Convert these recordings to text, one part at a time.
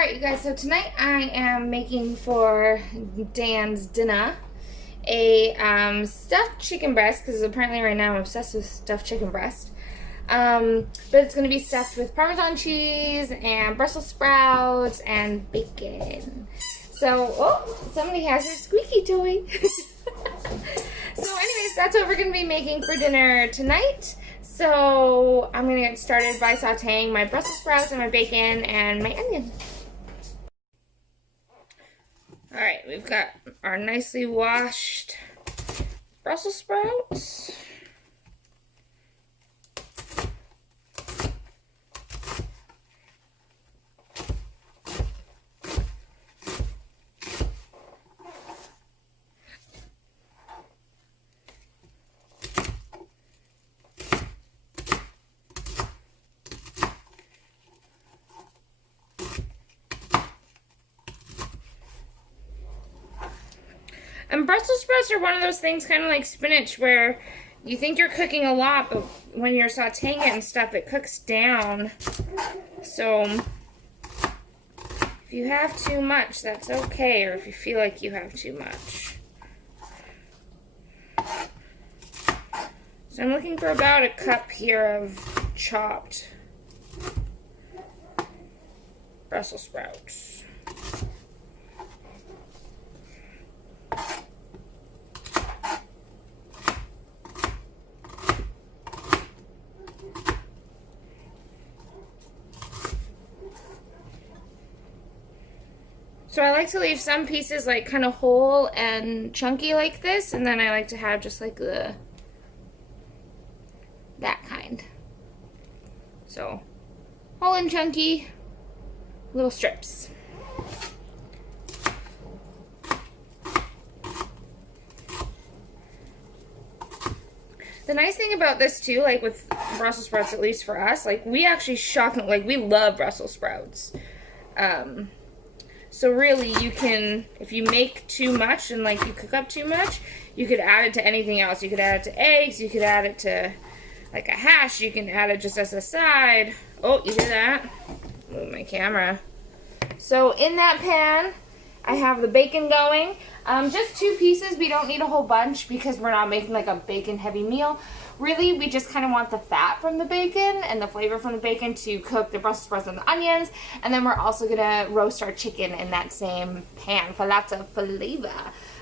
Alright, you guys, so tonight I am making for Dan's dinner a stuffed chicken breast, because apparently right now I'm obsessed with stuffed chicken breast. But it's going to be stuffed with Parmesan cheese and Brussels sprouts and bacon. So, oh, somebody has their squeaky toy. So anyways, that's what we're going to be making for dinner tonight. So I'm going to get started by sauteing my Brussels sprouts and my bacon and my onion. Alright, we've got our nicely washed Brussels sprouts. And Brussels sprouts are one of those things kind of like spinach where you think you're cooking a lot, but when you're sauteing it and stuff, it cooks down. So if you have too much, that's okay, or if you feel like you have too much. So I'm looking for about a cup here of chopped Brussels sprouts. So I like to leave some pieces like kind of whole and chunky like this, and then I like to have just like that kind. So whole and chunky little strips. The nice thing about this too, like with Brussels sprouts, at least for us, like we actually we love Brussels sprouts. So really, you can, if you make too much and like you cook up too much, you could add it to anything else. You could add it to eggs, you could add it to like a hash, you can add it just as a side. Oh, you hear that? Move my camera. So in that pan, I have the bacon going. Just 2 pieces. We don't need a whole bunch because we're not making like a bacon heavy meal. Really, we just kind of want the fat from the bacon and the flavor from the bacon to cook the Brussels sprouts and the onions. And then we're also going to roast our chicken in that same pan for lots of flavor.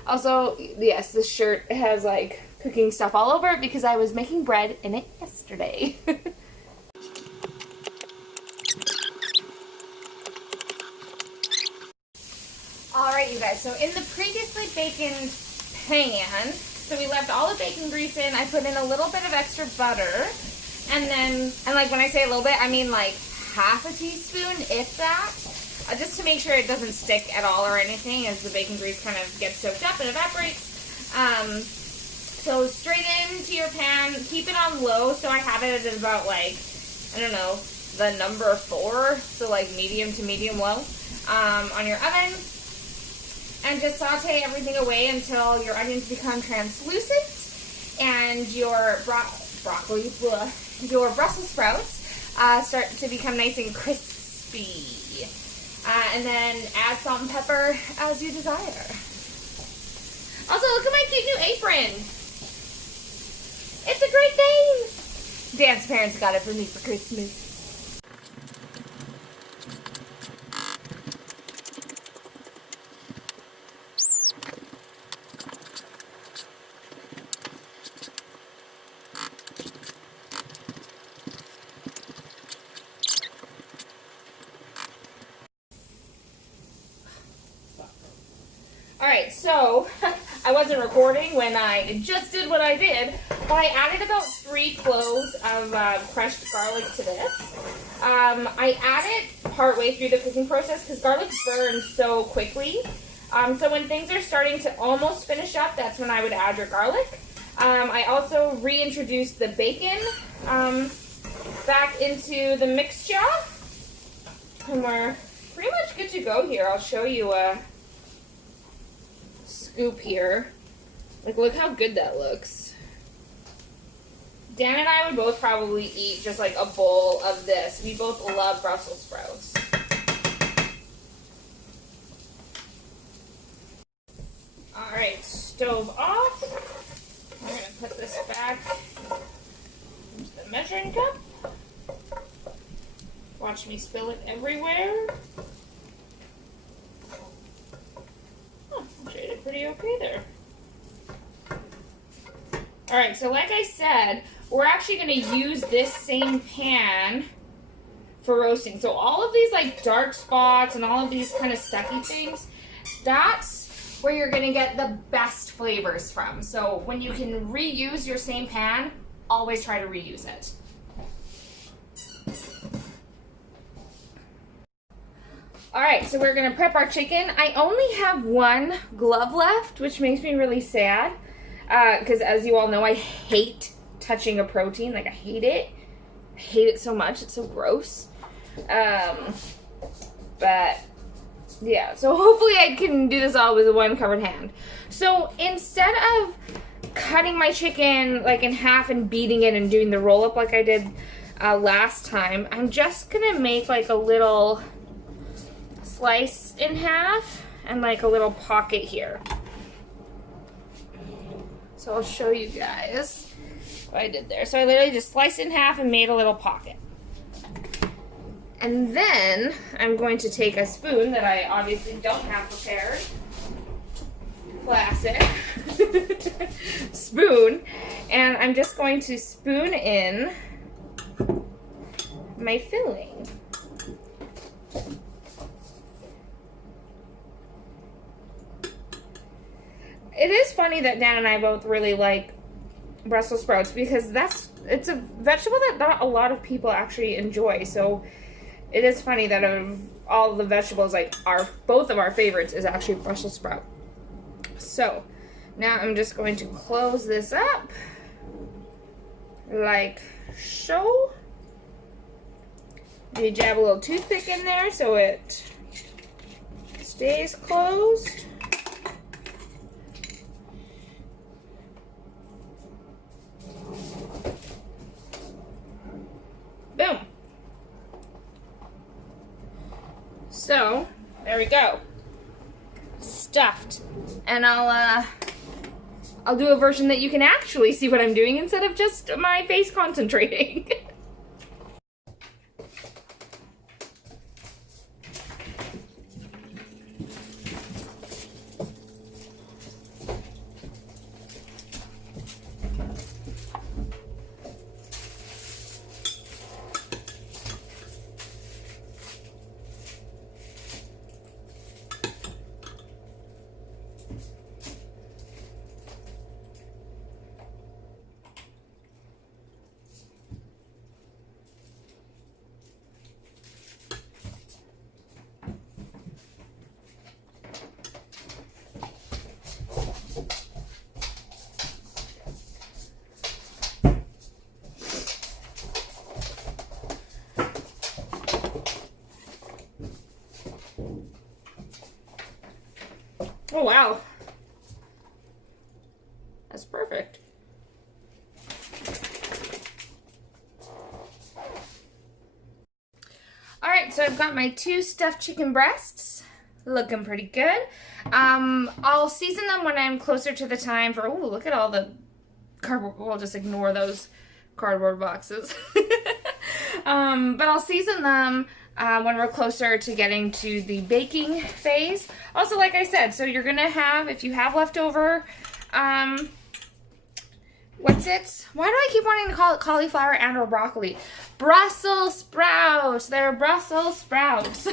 Also, yes, this shirt has like cooking stuff all over it because I was making bread in it yesterday. Alright, you guys, so in the previously baconed pan, so we left all the bacon grease in, I put in a little bit of extra butter, and then, and like when I say a little bit, I mean like half a teaspoon, if that, just to make sure it doesn't stick at all or anything as the bacon grease kind of gets soaked up and evaporates. So straight into your pan, keep it on low, so I have it at about like, I don't know, the number 4, so like medium to medium low, on your oven. And just saute everything away until your onions become translucent and your your Brussels sprouts start to become nice and crispy. And then add salt and pepper as you desire. Also, look at my cute new apron. It's a great thing. Dan's parents got it for me for Christmas. Alright, so I wasn't recording when I just did what I did, but I added about 3 cloves of crushed garlic to this. I add it partway through the cooking process because garlic burns so quickly. So when things are starting to almost finish up, that's when I would add your garlic. I also reintroduced the bacon back into the mixture. And we're pretty much good to go here. I'll show you a scoop here. Like, look how good that looks. Dan and I would both probably eat just like a bowl of this. We both love Brussels sprouts. stove off. We're gonna put this back into the measuring cup. Watch me spill it everywhere. Oh, actually I did pretty okay there. Alright, so like I said, we're actually going to use this same pan for roasting. So all of these like dark spots and all of these kind of stucky things, that's where you're going to get the best flavors from. So when you can reuse your same pan, always try to reuse it. Alright, so we're going to prep our chicken. I only have one glove left, which makes me really sad. Because as you all know, I hate touching a protein. Like, I hate it. I hate it so much. It's so gross. But, yeah. So hopefully I can do this all with one covered hand. So instead of cutting my chicken, like, in half and beating it and doing the roll-up like I did last time, I'm just going to make, like, a little slice in half and, like, a little pocket here. So I'll show you guys what I did there. So I literally just sliced it in half and made a little pocket. And then I'm going to take a spoon that I obviously don't have prepared. Classic. Spoon. And I'm just going to spoon in my filling. It is funny that Dan and I both really like Brussels sprouts because it's a vegetable that not a lot of people actually enjoy. So it is funny that of all the vegetables, like both of our favorites is actually Brussels sprout. So now I'm just going to close this up like so. You jab a little toothpick in there so it stays closed. Boom. So, there we go. Stuffed. And I'll do a version that you can actually see what I'm doing instead of just my face concentrating. Oh, wow. That's perfect. Alright, so I've got my 2 stuffed chicken breasts. Looking pretty good. I'll season them when I'm closer to the time for... Oh, look at all the cardboard. We'll just ignore those cardboard boxes. But I'll season them when we're closer to getting to the baking phase. Also, like I said, so you're gonna have, if you have leftover, what's it? Why do I keep wanting to call it cauliflower and or broccoli? Brussel sprouts. They're Brussel sprouts.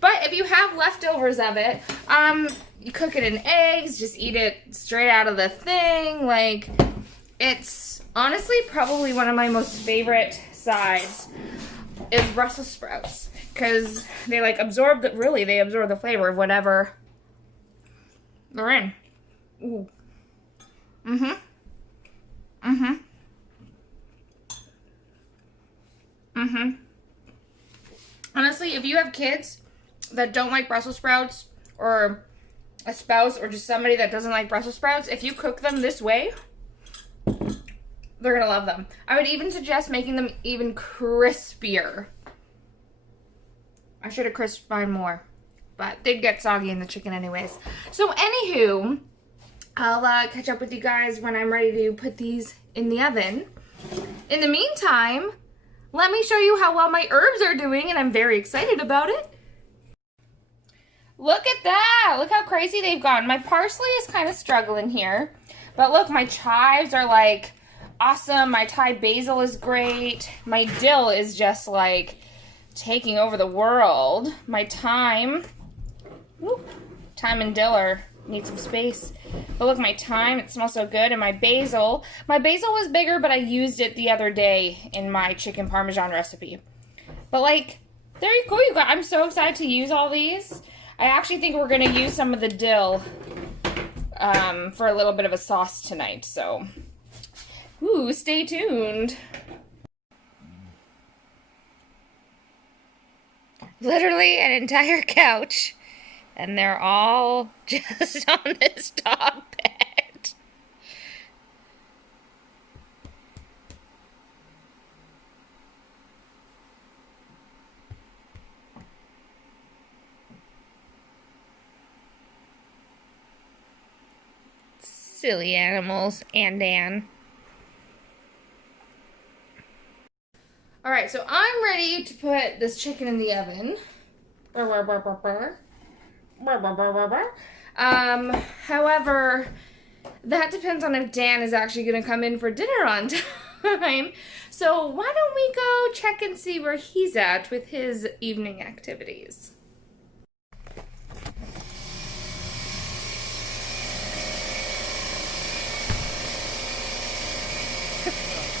But if you have leftovers of it, you cook it in eggs, just eat it straight out of the thing. Like, it's honestly probably one of my most favorite sides is Brussels sprouts, because they like absorb the flavor of whatever they're in. Ooh. Honestly, if you have kids that don't like Brussels sprouts, or a spouse, or just somebody that doesn't like Brussels sprouts, if you cook them this way, they're gonna love them. I would even suggest making them even crispier. I should have crisped mine more, but they'd get soggy in the chicken anyways. So anywho, I'll catch up with you guys when I'm ready to put these in the oven. In the meantime, let me show you how well my herbs are doing, and I'm very excited about it. Look at that! Look how crazy they've gone. My parsley is kind of struggling here, but look, my chives are like awesome. My Thai basil is great. My dill is just like taking over the world. My thyme, thyme and dill need some space. But look, my thyme, it smells so good. And my basil was bigger, but I used it the other day in my chicken parmesan recipe. But like, there you go, you guys. I'm so excited to use all these. I actually think we're gonna use some of the dill for a little bit of a sauce tonight, so stay tuned. Literally an entire couch, and they're all just on this top bed. Silly animals, and Dan. Alright, so I'm ready to put this chicken in the oven. However, that depends on if Dan is actually going to come in for dinner on time. So why don't we go check and see where he's at with his evening activities.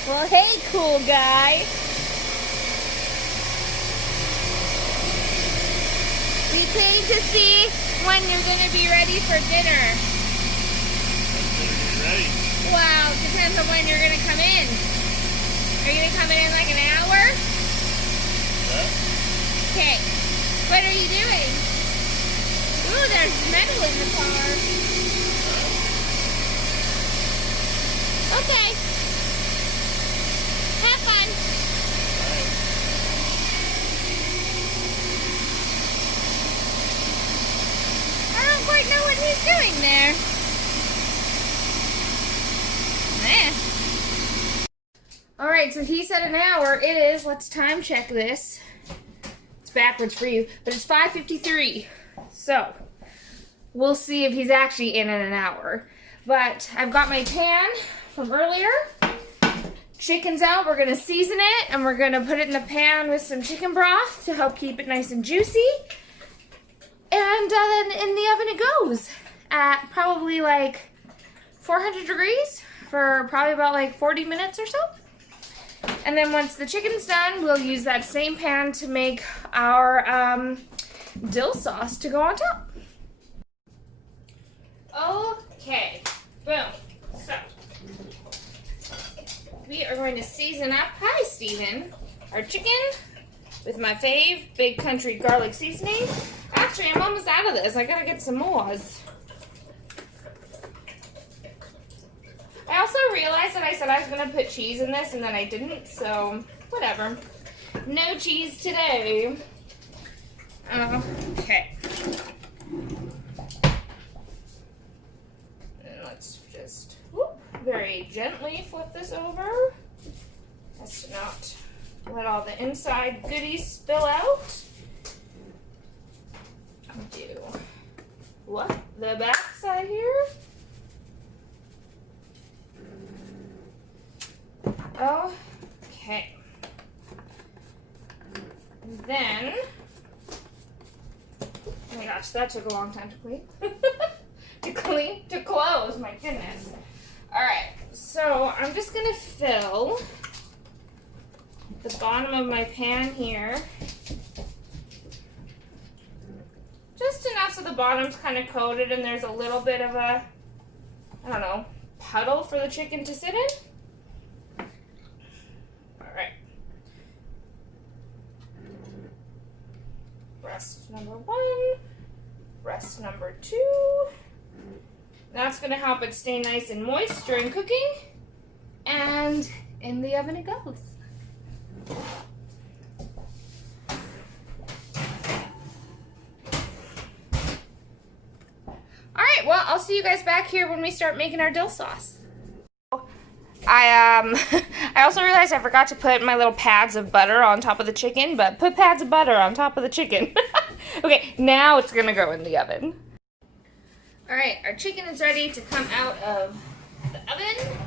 Well, hey, cool guy. We came to see when you're going to be ready for dinner. Ready? Wow, depends on when you're going to come in. Are you going to come in like an hour? Yeah. Okay. What are you doing? Ooh, there's metal in the car. Okay. Have fun. I don't quite know what he's doing there. Alright, so he said an hour. It is, let's time check this. It's backwards for you, but it's 5:53. So, we'll see if he's actually in an hour. But I've got my pan from earlier. Chicken's out. We're going to season it, and we're going to put it in the pan with some chicken broth to help keep it nice and juicy. And then in the oven it goes at probably like 400 degrees for probably about like 40 minutes or so. And then once the chicken's done, we'll use that same pan to make our dill sauce to go on top. Okay, boom. So, we are going to season up, hi Steven, our chicken with my fave, Big Country garlic seasoning. Actually, I'm almost out of this. I gotta get some more. I also realized that I said I was going to put cheese in this and then I didn't, so whatever. No cheese today. Okay. And let's just very gently flip this over as to not let all the inside goodies spill out. Do the back side here. Okay. Then, oh my gosh, that took a long time to clean. to close, my goodness. Alright, so I'm just going to fill the bottom of my pan here. Just enough so the bottom's kind of coated and there's a little bit of a, I don't know, puddle for the chicken to sit in. Alright. Breast number 1. Breast number 2. That's going to help it stay nice and moist during cooking. And in the oven it goes. Alright, right, well, I'll see you guys back here when we start making our dill sauce. I also realized I forgot to put my little pads of butter on top of the chicken, but put pads of butter on top of the chicken. Okay, now it's gonna go in the oven. All right, our chicken is ready to come out of the oven.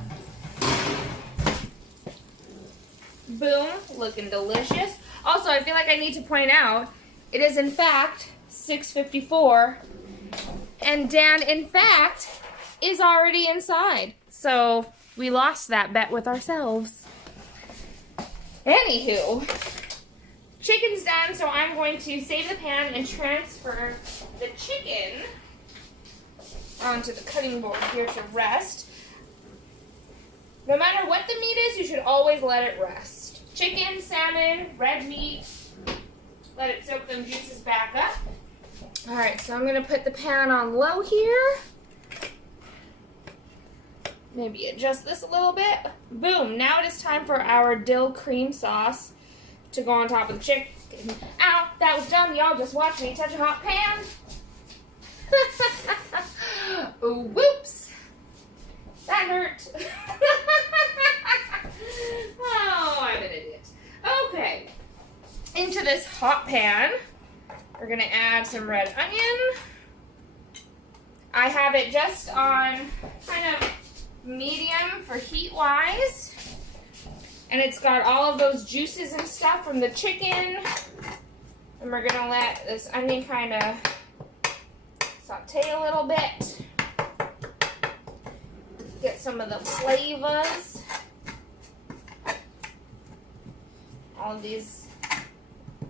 Boom, looking delicious. Also, I feel like I need to point out, it is in fact 6:54, and Dan, in fact, is already inside. So we lost that bet with ourselves. Anywho, chicken's done, so I'm going to save the pan and transfer the chicken onto the cutting board here to rest. No matter what the meat is, you should always let it rest. Chicken, salmon, red meat, let it soak them juices back up. All right, so I'm gonna put the pan on low here. Maybe adjust this a little bit. Boom, now it is time for our dill cream sauce to go on top of the chicken. Ow, that was dumb, y'all. Just watch me touch a hot pan. Whoops. That hurt. Oh, I'm an idiot. Okay. Into this hot pan, we're going to add some red onion. I have it just on kind of medium for heat-wise. And it's got all of those juices and stuff from the chicken. And we're going to let this onion kind of saute a little bit. Get some of the flavors. All of these,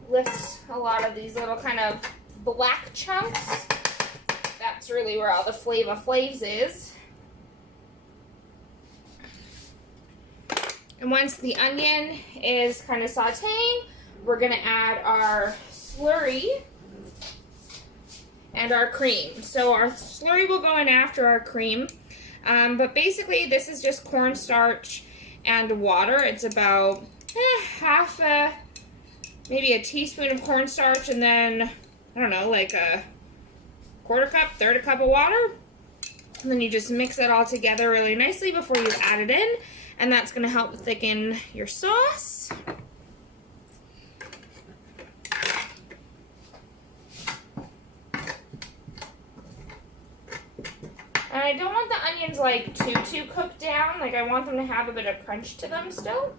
lift a lot of these little kind of black chunks. That's really where all the flavs is. And once the onion is kind of sauteing, we're going to add our slurry and our cream. So our slurry will go in after our cream. But basically, this is just cornstarch and water. It's about half maybe a teaspoon of cornstarch, and then, I don't know, like a quarter cup, third a cup of water. And then you just mix it all together really nicely before you add it in. And that's going to help thicken your sauce. And I don't want the onions like too cooked down. Like I want them to have a bit of crunch to them still.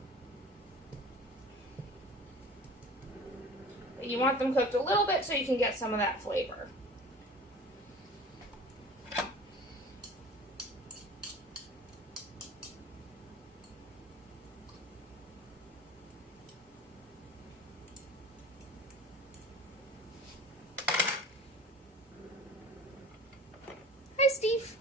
But you want them cooked a little bit so you can get some of that flavor. Hi, Steve.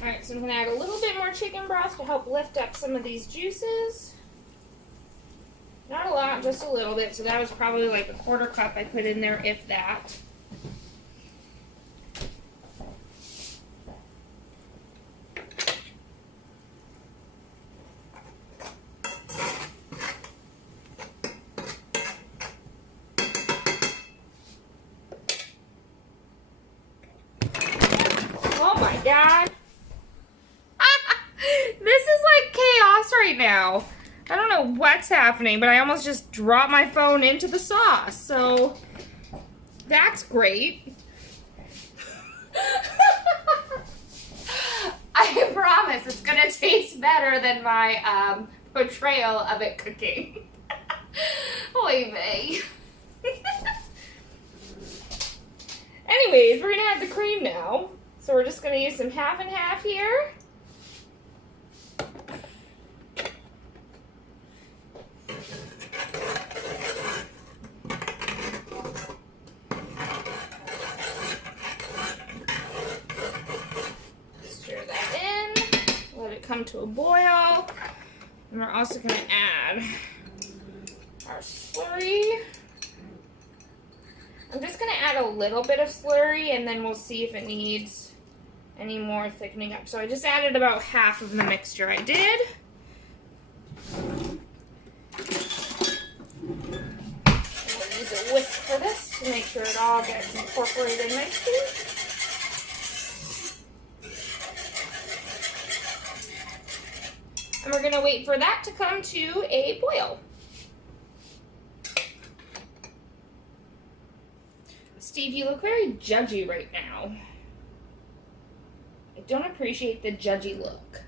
Alright, so I'm going to add a little bit more chicken broth to help lift up some of these juices. Not a lot, just a little bit. So that was probably like a quarter cup I put in there, if that. Oh my God. This is like chaos right now. I don't know what's happening, but I almost just dropped my phone into the sauce, so that's great. I promise it's gonna taste better than my portrayal of it cooking. Oy vey. Anyways, we're gonna add the cream now. So we're just gonna use some half and half here. Come to a boil, and we're also going to add our slurry. I'm just going to add a little bit of slurry, and then we'll see if it needs any more thickening up. So I just added about half of the mixture I did. We'll use a whisk for this to make sure it all gets incorporated nicely. And we're going to wait for that to come to a boil. Steve, you look very judgy right now. I don't appreciate the judgy look.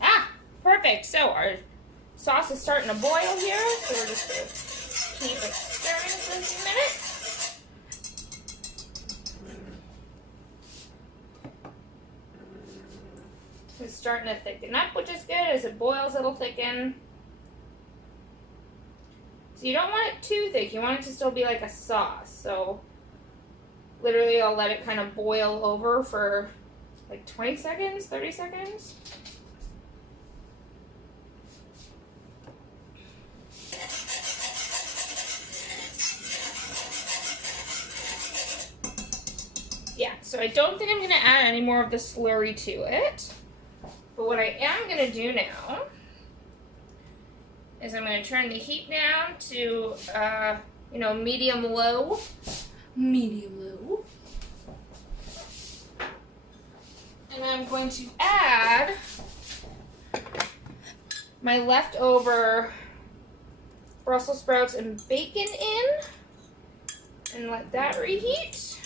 Ah, perfect. So our sauce is starting to boil here, so we're just going to keep it stirring for a few minutes. It's starting to thicken up, which is good. As it boils, it'll thicken. So you don't want it too thick. You want it to still be like a sauce. So literally I'll let it kind of boil over for like 20 seconds, 30 seconds. Yeah, so I don't think I'm going to add any more of the slurry to it. But what I am going to do now is I'm going to turn the heat down to, medium-low. Medium-low. And I'm going to add my leftover Brussels sprouts and bacon in. And let that reheat.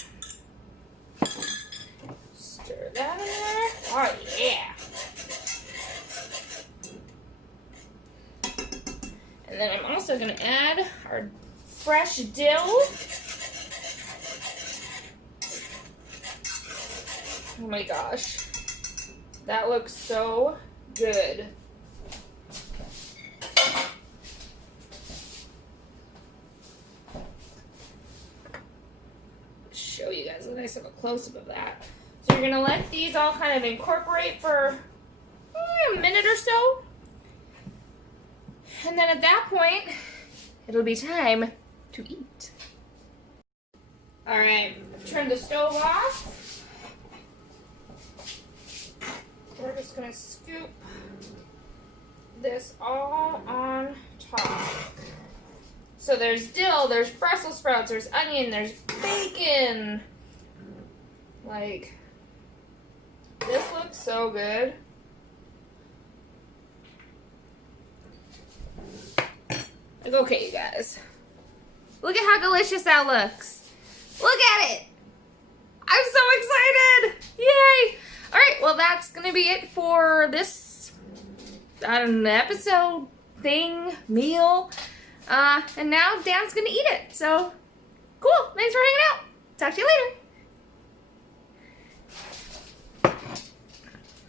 Stir that in there. Oh, yeah. And then I'm also going to add our fresh dill. Oh my gosh. That looks so good. Show you guys a nice little close-up of that. So you're going to let these all kind of incorporate for a minute or so. And then at that point, it'll be time to eat. All right, turn the stove off. We're just gonna scoop this all on top. So there's dill, there's Brussels sprouts, there's onion, there's bacon. Like, this looks so good. Like, okay, you guys. Look at how delicious that looks. Look at it. I'm so excited. Yay. All right, well, that's going to be it for this, episode, meal. And now Dan's going to eat it. So, cool. Thanks for hanging out. Talk to you later.